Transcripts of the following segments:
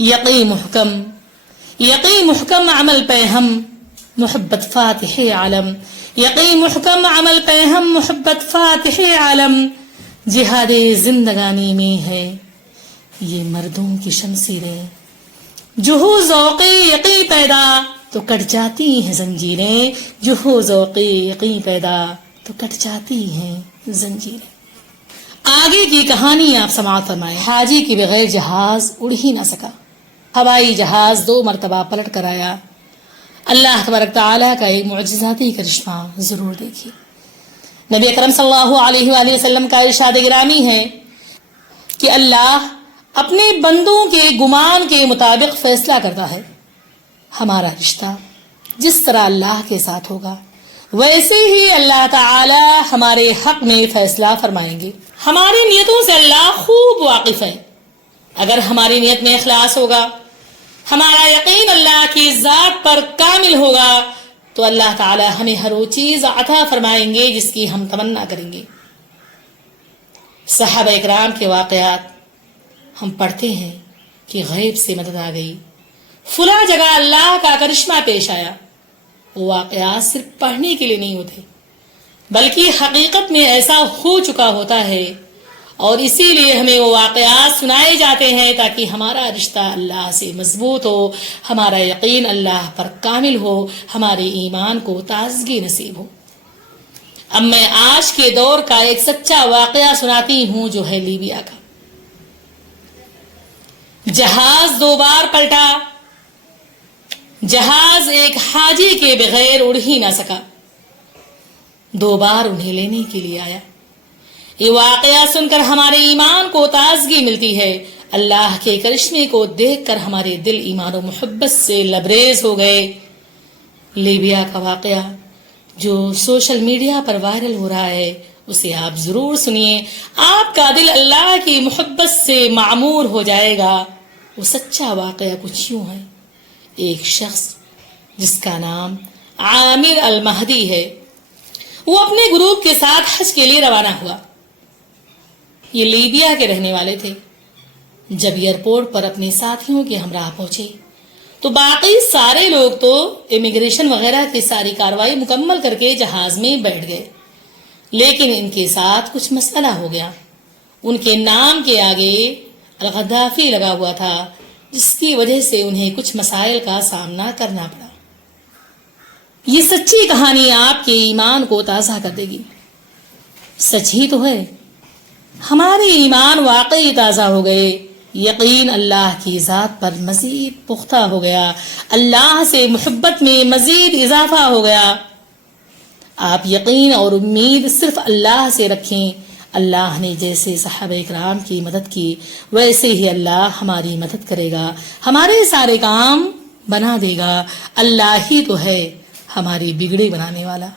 یقی محکم عمل پہ ہم محبت فاتح عالم، یقی محکم عمل پہ ہم محبت فاتح عالم، جہاد زندگانی میں ہے یہ مردوں کی شمشیریں، جو ہو ذوق یقین پیدا تو کٹ جاتی ہیں زنجیریں، جو ہو ذوق یقین پیدا تو کٹ جاتی ہیں زنجیریں۔ آگے کی کہانی آپ سماعت فرمائیں۔ حاجی کے بغیر جہاز اڑ ہی نہ سکا، ہوائی جہاز 2 مرتبہ پلٹ کر آیا۔ اللہ تبارک تعالیٰ کا ایک معجزاتی کرشمہ ضرور دیکھیے۔ نبی اکرم صلی اللہ علیہ وآلہ وسلم کا ارشاد گرامی ہے کہ اللہ اپنے بندوں کے گمان کے مطابق فیصلہ کرتا ہے۔ ہمارا رشتہ جس طرح اللہ کے ساتھ ہوگا ویسے ہی اللہ تعالی ہمارے حق میں فیصلہ فرمائیں گے۔ ہماری نیتوں سے اللہ خوب واقف ہے۔ اگر ہماری نیت میں اخلاص ہوگا، ہمارا یقین اللہ کی ذات پر کامل ہوگا، تو اللہ تعالی ہمیں ہر وہ چیز عطا فرمائیں گے جس کی ہم تمنا کریں گے۔ صحابہ اکرام کے واقعات ہم پڑھتے ہیں کہ غیب سے مدد آ گئی، فلاں جگہ اللہ کا کرشمہ پیش آیا۔ وہ واقعات صرف پڑھنے کے لیے نہیں ہوتے بلکہ حقیقت میں ایسا ہو چکا ہوتا ہے، اور اسی لیے ہمیں وہ واقعات سنائے جاتے ہیں تاکہ ہمارا رشتہ اللہ سے مضبوط ہو، ہمارا یقین اللہ پر کامل ہو، ہمارے ایمان کو تازگی نصیب ہو۔ اب میں آج کے دور کا ایک سچا واقعہ سناتی ہوں جو ہے لیبیا کا۔ جہاز 2 بار پلٹا، جہاز ایک حاجی کے بغیر اڑ ہی نہ سکا، 2 بار انہیں لینے کے لیے آیا۔ یہ واقعہ سن کر ہمارے ایمان کو تازگی ملتی ہے، اللہ کے کرشمے کو دیکھ کر ہمارے دل ایمان و محبت سے لبریز ہو گئے۔ لیبیا کا واقعہ جو سوشل میڈیا پر وائرل ہو رہا ہے اسے آپ ضرور سنیے، آپ کا دل اللہ کی محبت سے معمور ہو جائے گا۔ وہ سچا واقعہ کچھ یوں ہے۔ ایک شخص جس کا نام عامر المہدی ہے، وہ اپنے گروپ کے ساتھ حج کے لیے روانہ ہوا۔ یہ لیبیا کے رہنے والے تھے۔ جب ایئرپورٹ پر اپنے ساتھیوں کے ہمراہ پہنچے تو باقی سارے لوگ تو امیگریشن وغیرہ کی ساری کارروائی مکمل کر کے جہاز میں بیٹھ گئے، لیکن ان کے ساتھ کچھ مسئلہ ہو گیا۔ ان کے نام کے آگے الغدافی لگا ہوا تھا، جس کی وجہ سے انہیں کچھ مسائل کا سامنا کرنا پڑا۔ یہ سچی کہانی آپ کے ایمان کو تازہ کر دے گی۔ سچ ہی تو ہے، ہمارے ایمان واقعی تازہ ہو گئے، یقین اللہ کی ذات پر مزید پختہ ہو گیا، اللہ سے محبت میں مزید اضافہ ہو گیا۔ آپ یقین اور امید صرف اللہ سے رکھیں۔ اللہ نے جیسے صحابہ اکرام کی مدد کی ویسے ہی اللہ ہماری مدد کرے گا، ہمارے سارے کام بنا دے گا۔ اللہ ہی تو ہے ہماری بگڑی بنانے والا۔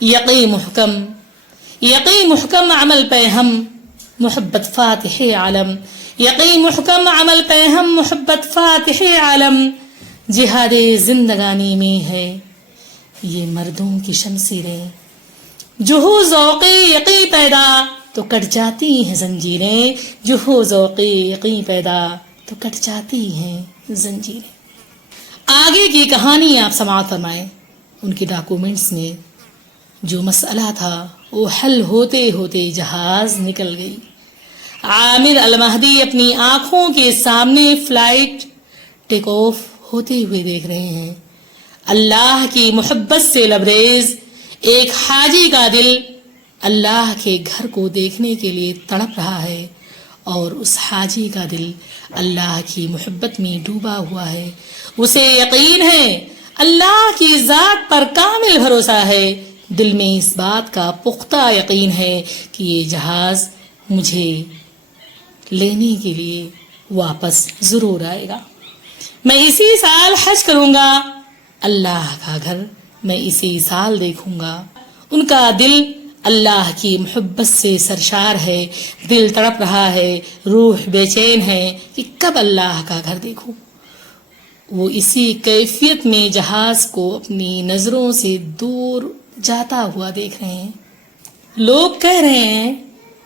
یقین محکم عمل پہ ہم محبت فاتح عالم، یقین محکم عمل پہ ہم محبت فاتح عالم، جہاد زندگانی میں ہے یہ مردوں کی شمشیریں، جو ہو ذوق یقین پیدا تو کٹ جاتی ہیں زنجیریں، جو ہو ذوق یقین پیدا تو کٹ جاتی ہیں زنجیریں۔ آگے کی کہانی آپ سماعت فرمائیں۔ ان کے ڈاکومنٹس میں جو مسئلہ تھا وہ حل ہوتے ہوتے جہاز نکل گئی۔ عامر المہدی اپنی آنکھوں کے سامنے فلائٹ ٹیک آف ہوتے ہوئے دیکھ رہے ہیں۔ اللہ کی محبت سے لبریز ایک حاجی کا دل اللہ کے گھر کو دیکھنے کے لیے تڑپ رہا ہے، اور اس حاجی کا دل اللہ کی محبت میں ڈوبا ہوا ہے۔ اسے یقین ہے، اللہ کی ذات پر کامل بھروسہ ہے، دل میں اس بات کا پختہ یقین ہے کہ یہ جہاز مجھے لینے کے لیے واپس ضرور آئے گا۔ میں اسی سال حج کروں گا، اللہ کا گھر میں اسی سال دیکھوں گا۔ ان کا دل اللہ کی محبت سے سرشار ہے، دل تڑپ رہا ہے، روح بے چین ہے کہ کب اللہ کا گھر دیکھوں۔ وہ اسی کیفیت میں جہاز کو اپنی نظروں سے دور جاتا ہوا دیکھ رہے ہیں۔ لوگ کہہ رہے ہیں،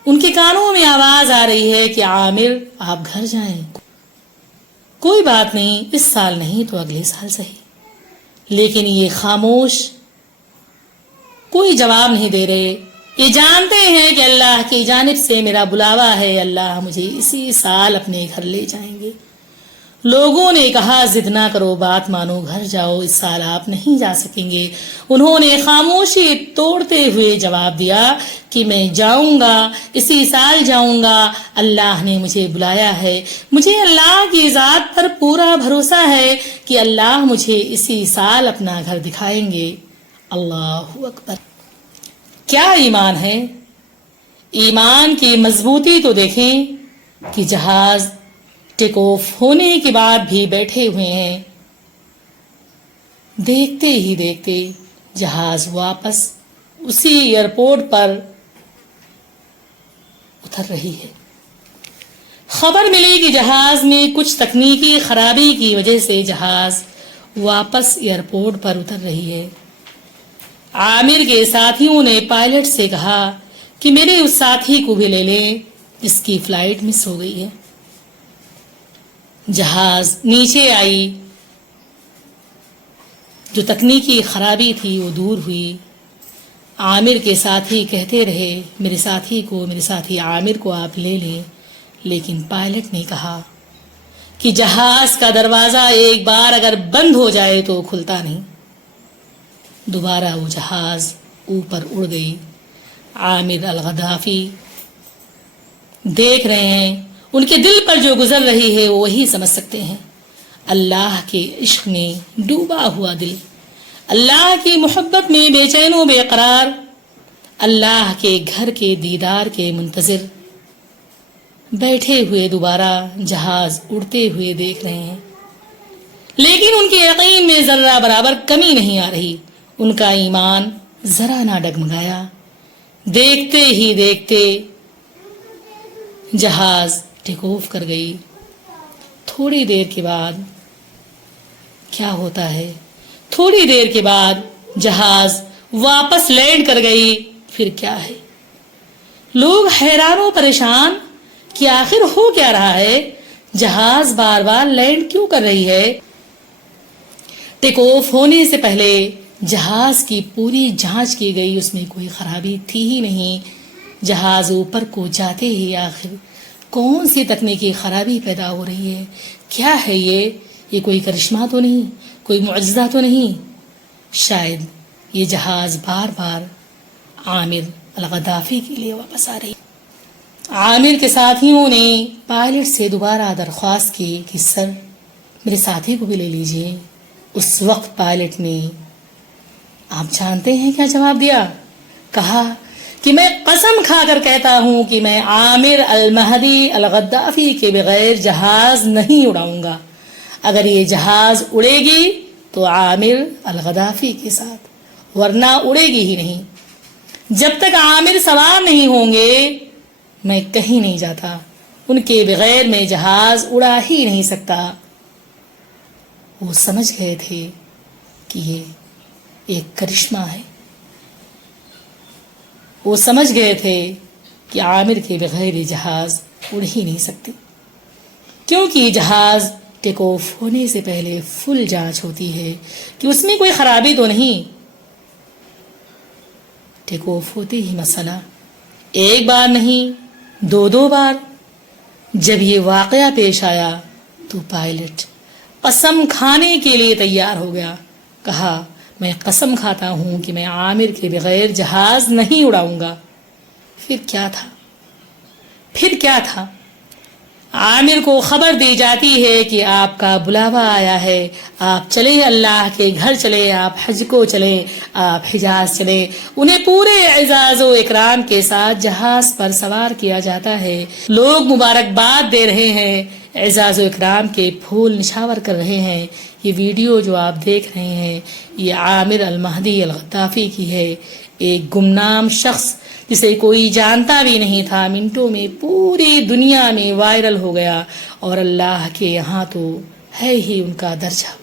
ان کے کانوں میں آواز آ رہی ہے کہ عامر آپ گھر جائیں۔ کوئی بات نہیں، اس سال نہیں تو اگلے سال صحیح۔ لیکن یہ خاموش، کوئی جواب نہیں دے رہے۔ یہ جانتے ہیں کہ اللہ کی جانب سے میرا بلاوا ہے، اللہ مجھے اسی سال اپنے گھر لے جائیں گے۔ لوگوں نے کہا ضد نہ کرو، بات مانو، گھر جاؤ، اس سال آپ نہیں جا سکیں گے۔ انہوں نے خاموشی توڑتے ہوئے جواب دیا کہ میں جاؤں گا، اسی سال جاؤں گا، اللہ نے مجھے بلایا ہے، مجھے اللہ کی ذات پر پورا بھروسہ ہے کہ اللہ مجھے اسی سال اپنا گھر دکھائیں گے۔ اللہ اکبر! کیا ایمان ہے! ایمان کی مضبوطی تو دیکھیں کہ جہاز ٹیک آف ہونے کے بعد بھی بیٹھے ہوئے ہیں۔ دیکھتے ہی دیکھتے جہاز واپس اسی ایئرپورٹ پر اتر رہی ہے۔ خبر ملی کہ جہاز میں کچھ تکنیکی خرابی کی وجہ سے جہاز واپس ایئرپورٹ پر اتر رہی ہے۔ عامر کے ساتھیوں نے پائلٹ سے کہا کہ میرے اس ساتھی کو بھی لے لیں، جس کی فلائٹ مس ہو گئی ہے۔ جہاز نیچے آئی، جو تکنیکی خرابی تھی وہ دور ہوئی۔ عامر کے ساتھی کہتے رہے میرے ساتھی عامر کو آپ لے لیں، لیکن پائلٹ نے کہا کہ جہاز کا دروازہ ایک بار اگر بند ہو جائے تو کھلتا نہیں۔ دوبارہ وہ جہاز اوپر اڑ گئی۔ عامر الغدافی دیکھ رہے ہیں، ان کے دل پر جو گزر رہی ہے وہ وہی سمجھ سکتے ہیں۔ اللہ کے عشق میں ڈوبا ہوا دل، اللہ کی محبت میں بے چین و بے قرار، اللہ کے گھر کے دیدار کے منتظر، بیٹھے ہوئے دوبارہ جہاز اڑتے ہوئے دیکھ رہے ہیں، لیکن ان کے یقین میں ذرہ برابر کمی نہیں آ رہی۔ ان کا ایمان ذرا نہ ڈگمگایا۔ دیکھتے ہی دیکھتے جہاز ٹیک آف کر گئی۔ تھوڑی دیر کے بعد کیا ہوتا ہے؟ تھوڑی دیر کے بعد جہاز واپس لینڈ کر گئی۔ پھر کیا ہے؟ لوگ حیران و پریشان کہ آخر ہو کیا رہا ہے؟ جہاز بار بار لینڈ کیوں کر رہی ہے؟ ٹیک آف ہونے سے پہلے جہاز کی پوری جانچ کی گئی، اس میں کوئی خرابی تھی ہی نہیں۔ جہاز اوپر کو جاتے ہی آخر کون سی تکنیکی خرابی پیدا ہو رہی ہے؟ کیا ہے یہ کوئی کرشمہ تو نہیں، کوئی معجزہ تو نہیں؟ شاید یہ جہاز بار بار عامر الغدافی کے لیے واپس آ رہی۔ عامر کے ساتھیوں نے پائلٹ سے دوبارہ درخواست کی کہ سر میرے ساتھی کو بھی لے لیجئے۔ اس وقت پائلٹ نے، آپ جانتے ہیں کیا جواب دیا؟ کہا کہ میں قسم کھا کر کہتا ہوں کہ میں عامر المہدی الغدافی کے بغیر جہاز نہیں اڑاؤں گا۔ اگر یہ جہاز اڑے گی تو عامر الغدافی کے ساتھ، ورنہ اڑے گی ہی نہیں۔ جب تک عامر سوار نہیں ہوں گے میں کہیں نہیں جاتا، ان کے بغیر میں جہاز اڑا ہی نہیں سکتا۔ وہ سمجھ گئے تھے کہ یہ ایک کرشمہ ہے، وہ سمجھ گئے تھے کہ عامر کے بغیر یہ جہاز اڑ ہی نہیں سکتی، کیونکہ یہ جہاز ٹیک آف ہونے سے پہلے فل جانچ ہوتی ہے کہ اس میں کوئی خرابی تو نہیں۔ ٹیک آف ہوتے ہی مسئلہ ایک بار نہیں، دو بار۔ جب یہ واقعہ پیش آیا تو پائلٹ قسم کھانے کے لیے تیار ہو گیا۔ کہا میں قسم کھاتا ہوں کہ میں عامر کے بغیر جہاز نہیں اڑاؤں گا۔ پھر کیا تھا؟ عامر کو خبر دی جاتی ہے کہ آپ کا بلاوا آیا ہے، آپ چلے اللہ کے گھر چلے، آپ حج کو چلے، آپ حجاز چلے۔ انہیں پورے اعزاز و اکرام کے ساتھ جہاز پر سوار کیا جاتا ہے۔ لوگ مبارکباد دے رہے ہیں، اعزاز و اکرام کے پھول نچھاور کر رہے ہیں۔ یہ ویڈیو جو آپ دیکھ رہے ہیں یہ عامر المہدی الغدافی کی ہے، ایک گمنام شخص جسے کوئی جانتا بھی نہیں تھا، منٹوں میں پوری دنیا میں وائرل ہو گیا، اور اللہ کے یہاں تو ہے ہی ان کا درجہ